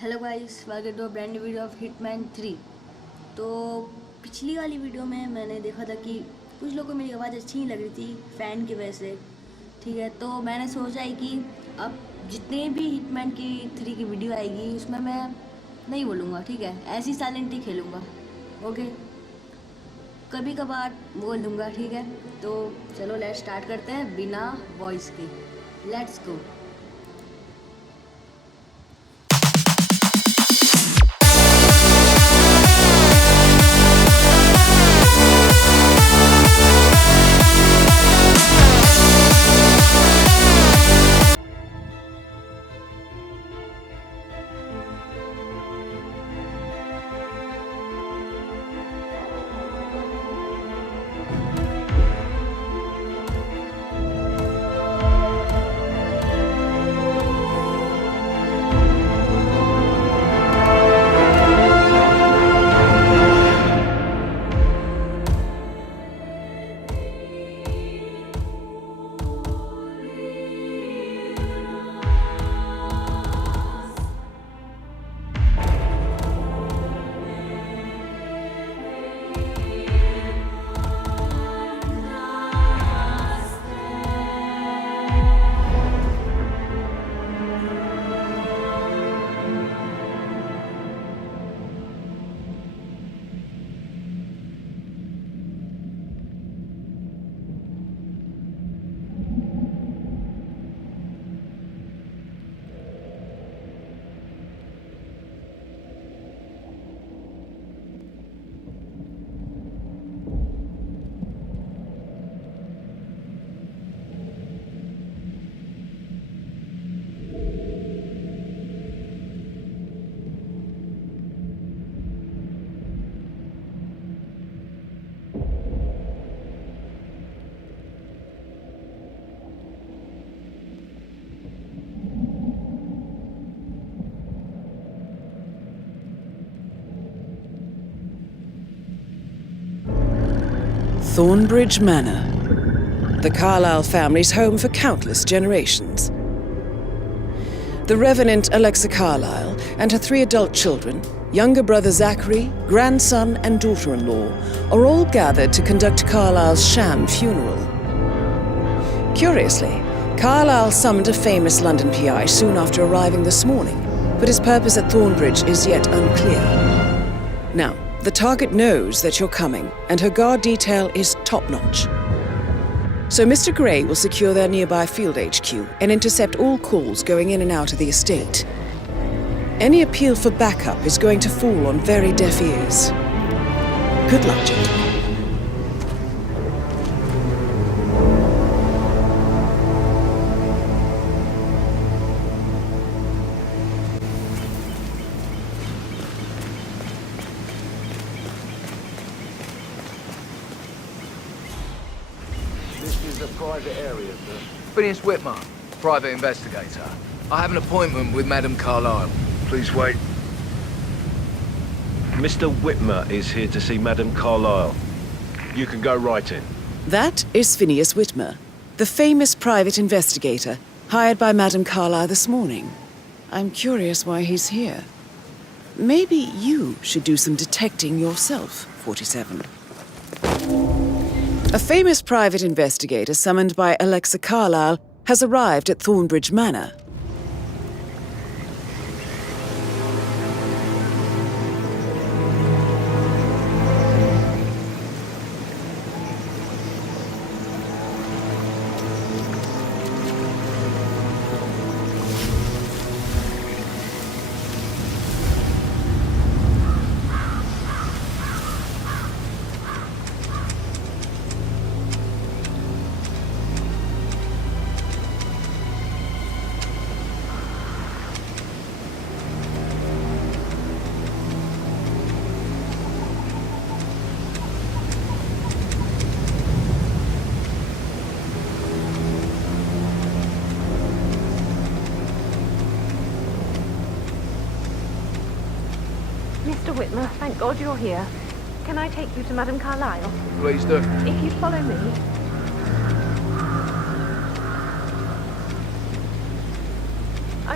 Hello guys, welcome to a brand new video of Hitman 3। तो पिछली वाली video में मैंने देखा था कि कुछ लोगों को मेरी आवाज़ अच्छी नहीं लग रही थी फ़ैन की वजह से। ठीक है, तो मैंने सोचा है कि अब जितने भी हिटमैन की 3 की वीडियो आएगी उसमें मैं नहीं बोलूँगा। ठीक है, ऐसी साइलेंट ही खेलूँगा। ओके, कभी कभार बोल दूँगा। ठीक है, तो चलो लेट्स स्टार्ट करते हैं बिना वॉइस के। Let's go. Thornbridge Manor, the Carlyle family's home for countless generations. The Revenant Alexa Carlyle and her 3 adult children, younger brother Zachary, grandson and daughter-in-law, are all gathered to conduct Carlyle's sham funeral. Curiously, Carlyle summoned a famous London PI soon after arriving this morning, but his purpose at Thornbridge is yet unclear. Now, the target knows that you're coming, and her guard detail is top-notch. So Mr. Gray will secure their nearby field HQ and intercept all calls going in and out of the estate. Any appeal for backup is going to fall on very deaf ears. Good luck, gentlemen. This is a private area, sir. Phineas Whitman, private investigator. I have an appointment with Madame Carlyle. Please wait. Mr. Whitmer is here to see Madame Carlyle. You can go right in. That is Phineas Whitmer, the famous private investigator hired by Madame Carlyle this morning. I'm curious why he's here. Maybe you should do some detecting yourself, 47. A famous private investigator summoned by Alexa Carlyle has arrived at Thornbridge Manor. Mr. Whitmer, thank God you're here. Can I take you to Madame Carlyle? Please do. If you'd follow me.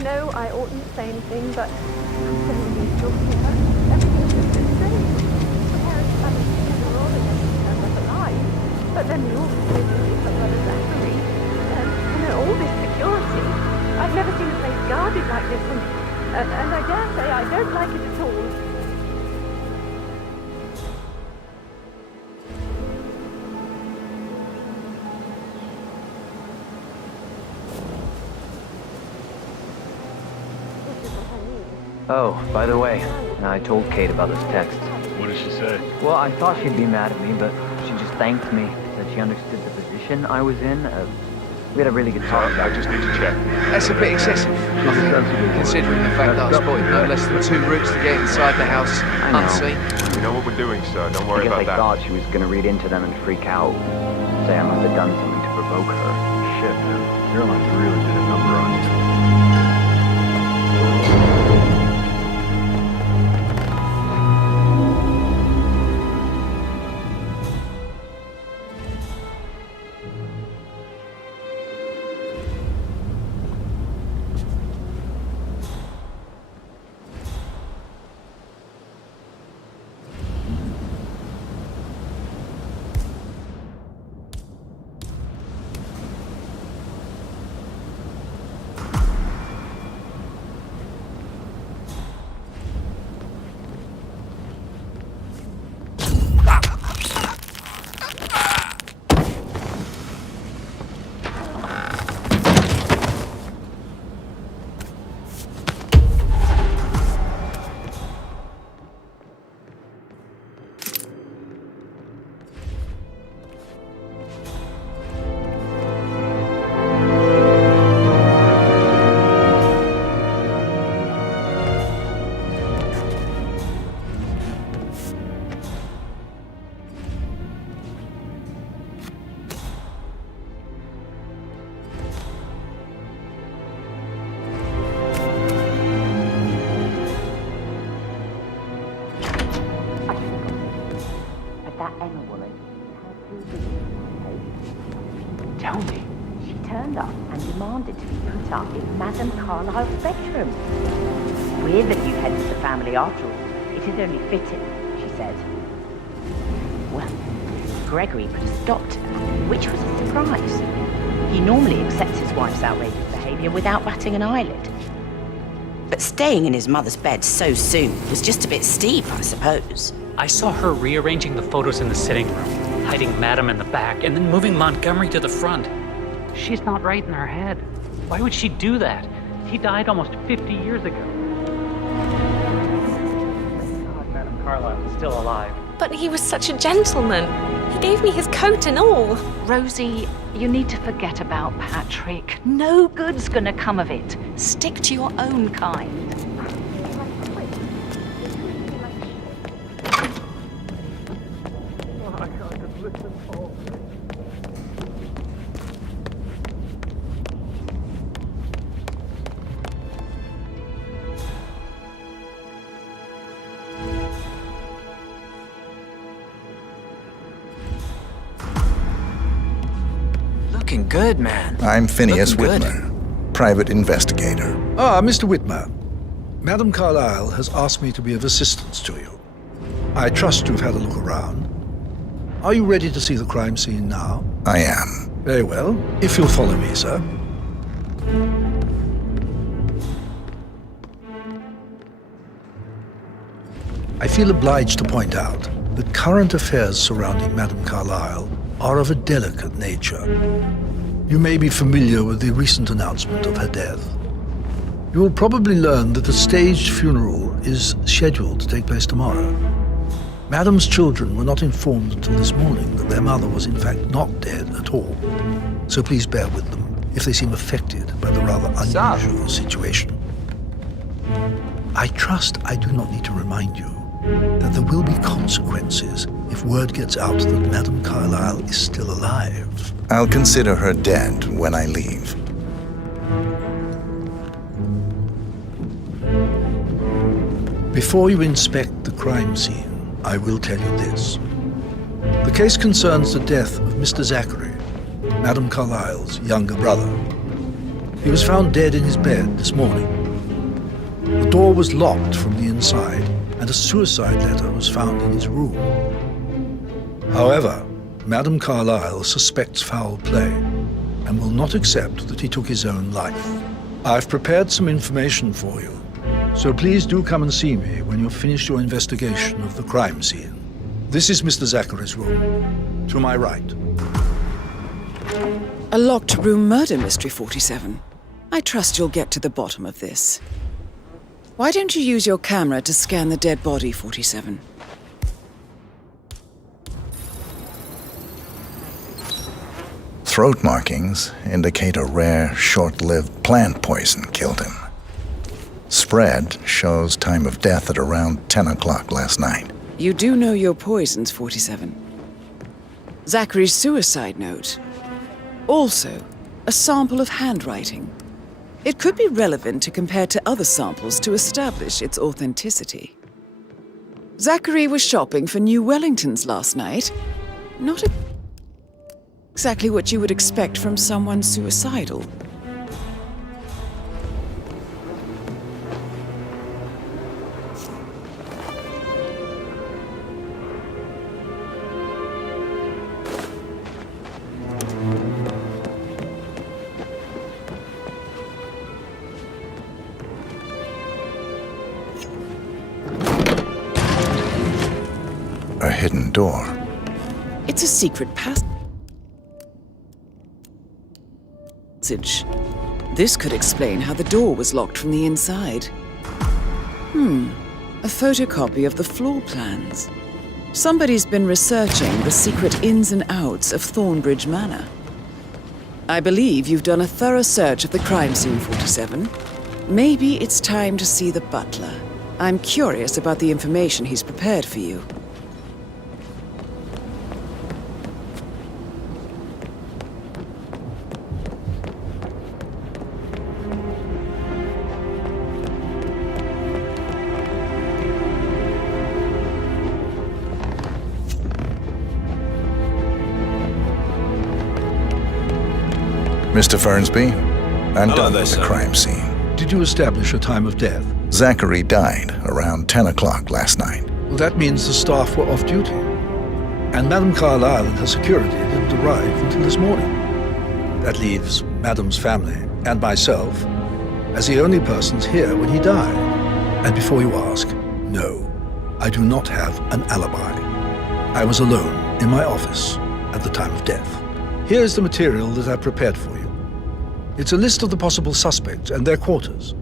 I know I oughtn't say anything, but considering you're here, everything's just so strange. The parents haven't seen her or they haven't turned up alive. But then we also live with her brother Zachary. And all this security. I've never seen a place guarded like this, and I dare say I don't like it at all. Oh, by the way, I told Kate about this text. What did she say? Well, I thought she'd be mad at me, but she just thanked me. Said she understood the position I was in. We had a really good talk. I just need to check. That's a bit excessive, I think, considering the fact that I spotted no less than 2 routes to get inside the house I know. unseen. We know what we're doing, sir. Don't I worry guess about I that. thought she was going to read into them and freak out. Say I must have done something to provoke her. Shit, man. Caroline's really did a number on you. That Emma woman had 2 visits. Tell me. She turned up and demanded to be put up in Madame Carlyle's bedroom. We're the new heads of the family after all. It is only fitting, she said. Well, Gregory put a stop to that, which was a surprise. He normally accepts his wife's outrageous behaviour without batting an eyelid. But staying in his mother's bed so soon was just a bit steep, I suppose. I saw her rearranging the photos in the sitting room, hiding Madame in the back, and then moving Montgomery to the front. She's not right in her head. Why would she do that? He died almost 50 years ago. Thank God Madame Carlyle is still alive. But he was such a gentleman. He gave me his coat and all. Rosie, you need to forget about Patrick. No good's gonna come of it. Stick to your own kind. Looking good, man. I'm Phineas Looking good. Whitman, private investigator. Ah, Mr. Whitman. Madame Carlyle has asked me to be of assistance to you. I trust you've had a look around. Are you ready to see the crime scene now? I am. Very well. If you'll follow me, sir. I feel obliged to point out that current affairs surrounding Madame Carlyle are of a delicate nature. You may be familiar with the recent announcement of her death. You will probably learn that the staged funeral is scheduled to take place tomorrow. Madame's children were not informed until this morning that their mother was in fact not dead at all. So please bear with them if they seem affected by the rather unusual situation. I trust I do not need to remind you that there will be consequences if word gets out that Madame Carlyle is still alive. I'll consider her dead when I leave. Before you inspect the crime scene, I will tell you this. The case concerns the death of Mr. Zachary, Madame Carlyle's younger brother. He was found dead in his bed this morning. The door was locked from the inside, and a suicide letter was found in his room. However, Madame Carlyle suspects foul play and will not accept that he took his own life. I've prepared some information for you, so please do come and see me when you've finished your investigation of the crime scene. This is Mr. Zachary's room, to my right. A locked room murder mystery, 47. I trust you'll get to the bottom of this. Why don't you use your camera to scan the dead body, 47? Throat markings indicate a rare, short-lived plant poison killed him. Spread shows time of death at around 10 o'clock last night. You do know your poisons, 47. Zachary's suicide note. Also, a sample of handwriting. It could be relevant to compare to other samples to establish its authenticity. Zachary was shopping for New Wellingtons last night. Not exactly what you would expect from someone suicidal. A hidden door. It's a secret passage. This could explain how the door was locked from the inside. A photocopy of the floor plans. Somebody's been researching the secret ins and outs of Thornbridge Manor. I believe you've done a thorough search of the crime scene, 47. Maybe it's time to see the butler. I'm curious about the information he's prepared for you. Mr. Fernsby, I'm done there, with the sir. crime scene. Did you establish a time of death? Zachary died around 10 o'clock last night. Well, that means the staff were off duty. And Madame Carlyle and her security didn't arrive until this morning. That leaves Madame's family and myself as the only persons here when he died. And before you ask, no, I do not have an alibi. I was alone in my office at the time of death. Here's the material that I prepared for you. It's a list of the possible suspects and their quarters.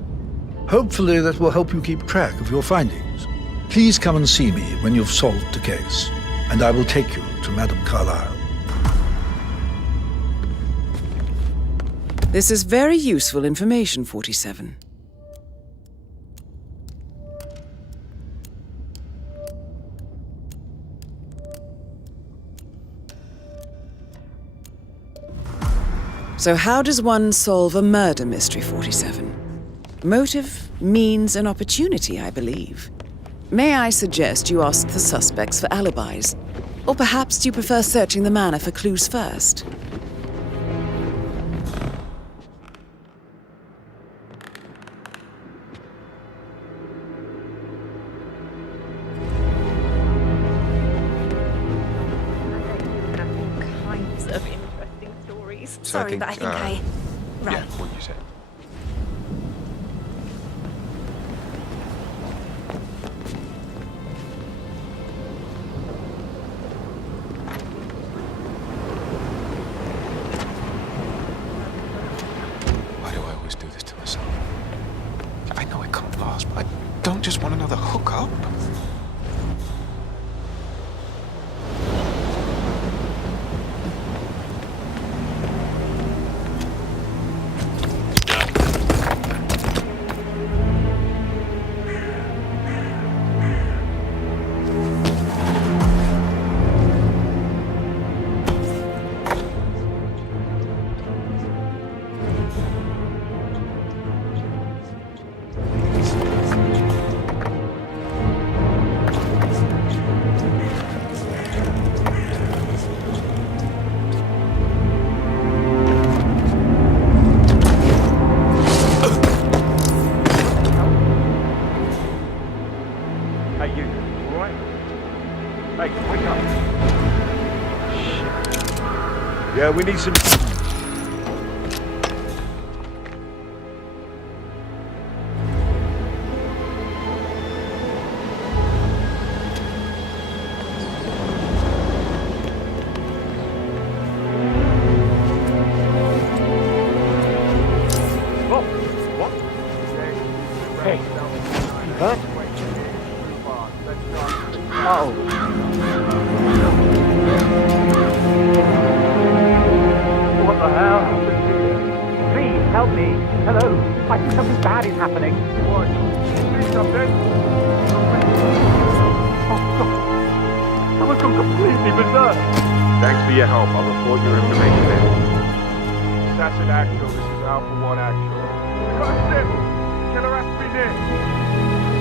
Hopefully that will help you keep track of your findings. Please come and see me when you've solved the case, and I will take you to Madame Carlyle. This is very useful information, 47. So how does one solve a murder mystery, 47? Motive, means, and opportunity, I believe. May I suggest you ask the suspects for alibis? Or perhaps do you prefer searching the manor for clues first? Kinds of interesting stories. So Sorry, but I think I... Right. Yeah, what you said. Why do I always do this to myself? I know it can't last, but I don't just want another hookup. Yeah, we need some... Thanks for your help. I'll report your information in. Assassin Actual, this is Alpha 1 Actual. We got a civil. Killer has to be near.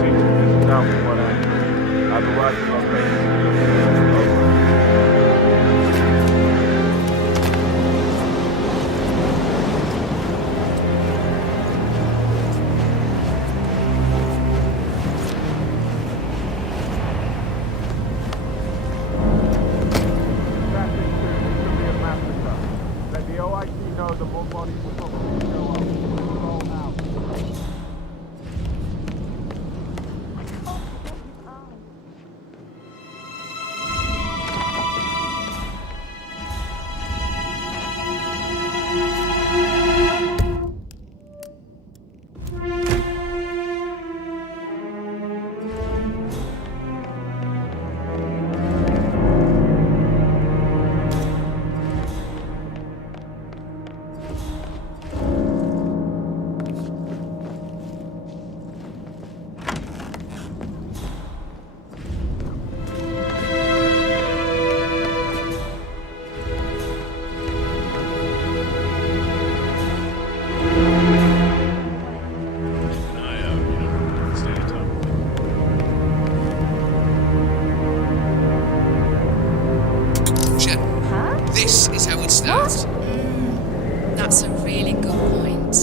This is Alpha 1 Actual. I've arrived at location. This is how it starts. That's a really good point.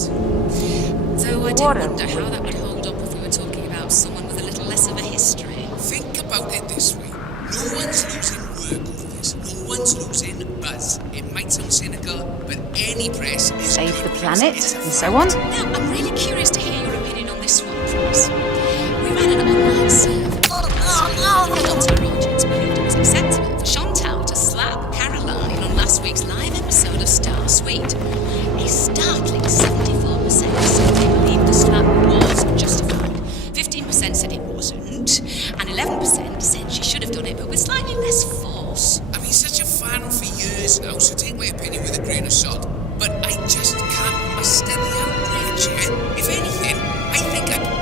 Though I do wonder how that would hold up if we were talking about someone with a little less of a history. Think about it this way. No one's losing work over this. No one's losing buzz. It might sound cynical, but any press is Save good the press. planet, It's a and fact. so on. Now, I'm really curious to hear your opinion on this one, please. We ran an online survey. Once our audience believed it was acceptable for Chantal to slap Caroline on last week's live episode of Star Suite. A startling 74% said they believed the slap was justified, 15% said it wasn't, and 11% said she should have done it but with slightly less force. I've been such a fan for years now, so take my opinion with a grain of salt. But I just can't muster the outrage yet. If anything, I think I...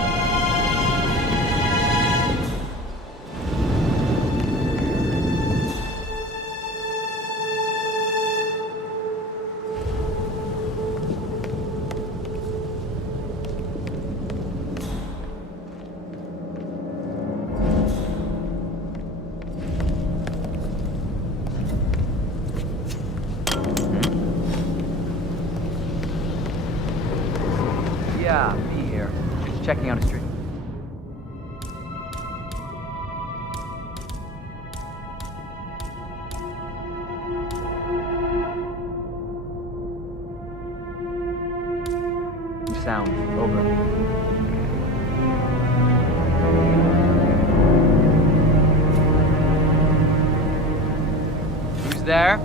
Yeah, me here. Just checking out a street. Sound, over. Who's there?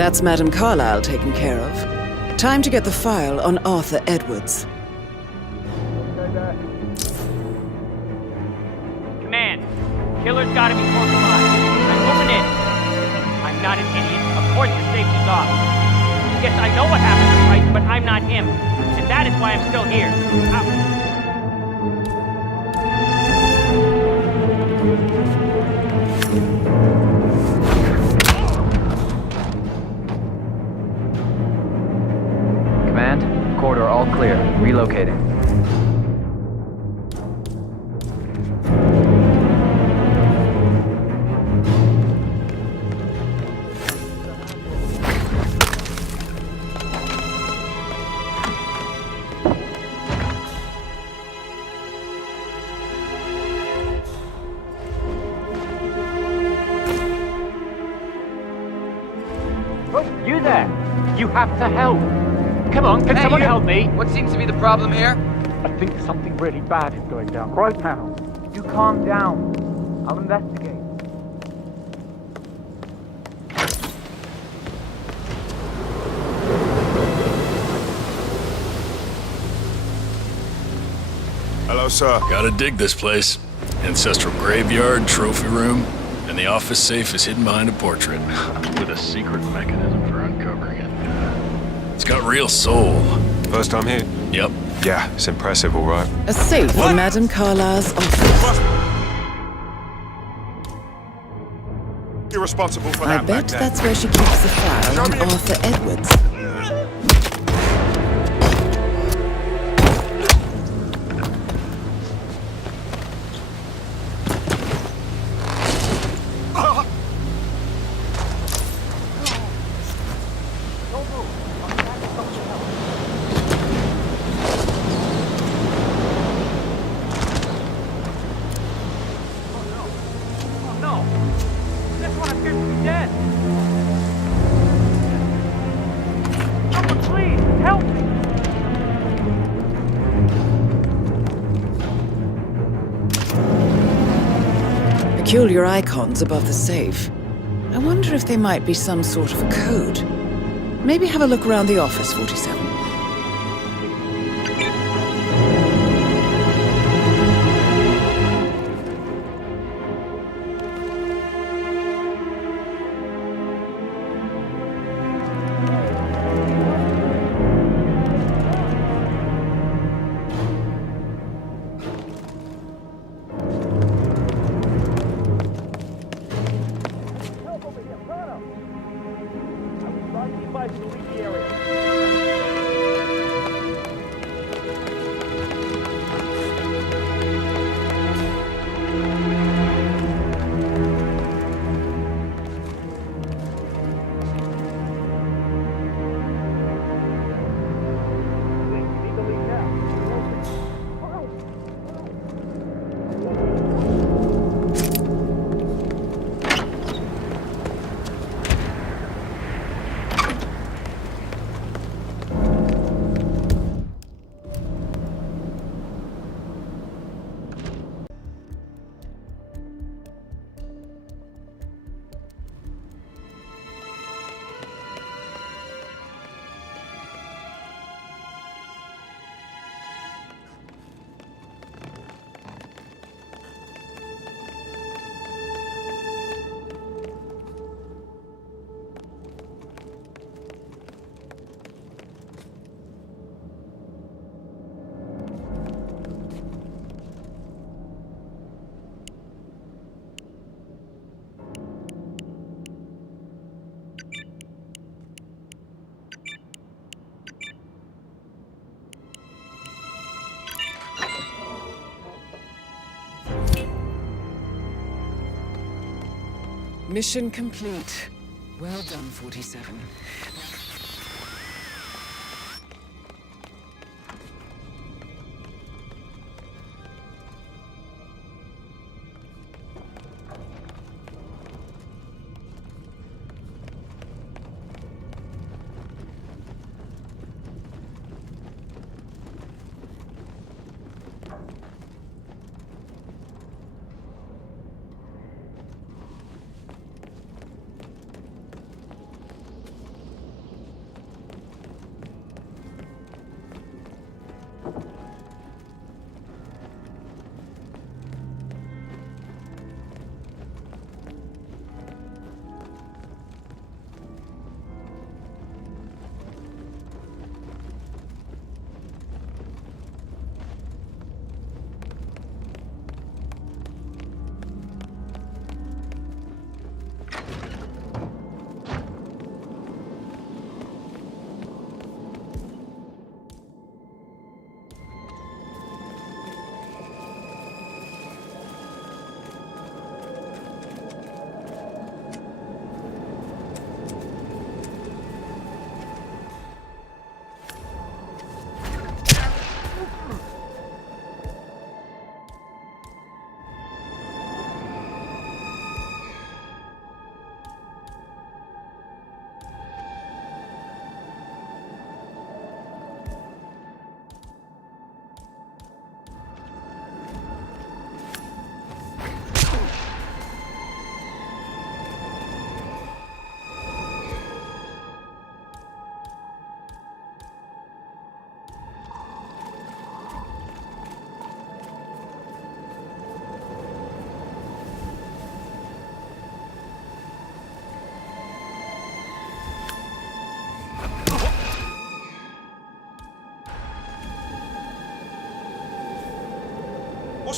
That's Madame Carlyle taken care of. Time to get the file on Arthur Edwards. Command. Killer's gotta be close by. I'm moving in. I'm not an idiot. Of course the safety's off. Yes, I know what happened to Price, but I'm not him. And that is why I'm still here. Command, corridor all clear. Relocating. You there! You have to help! Come on, can someone help me? What seems to be the problem here? I think something really bad is going down right now. You calm down. I'll investigate. Hello, sir. Gotta dig this place. Ancestral graveyard, trophy room, and the office safe is hidden behind a portrait. With a secret mechanism for uncovering it. It's got real soul. First time here? Yep. Yeah, it's impressive, all right. A safe in Madame Carlyle's office. You're responsible for I that. bet that's where she keeps the file on Arthur Edwards. Peculiar icons above the safe. I wonder if they might be some sort of a code. Maybe have a look around the office, 47. Mission complete. Well done, 47.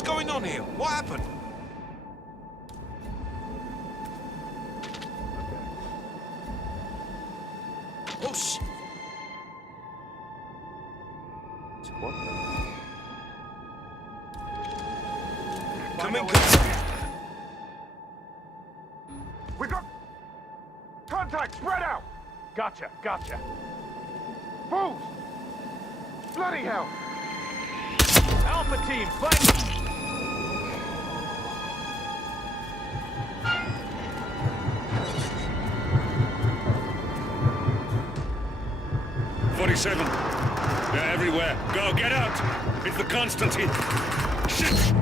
What's going on here? What happened? Oh, shit. What? Come in, We got contact. Spread out. Gotcha. Fools! Bloody hell! Alpha team, fight! 47. They're everywhere. Go, get out! It's the Constantine. Shit!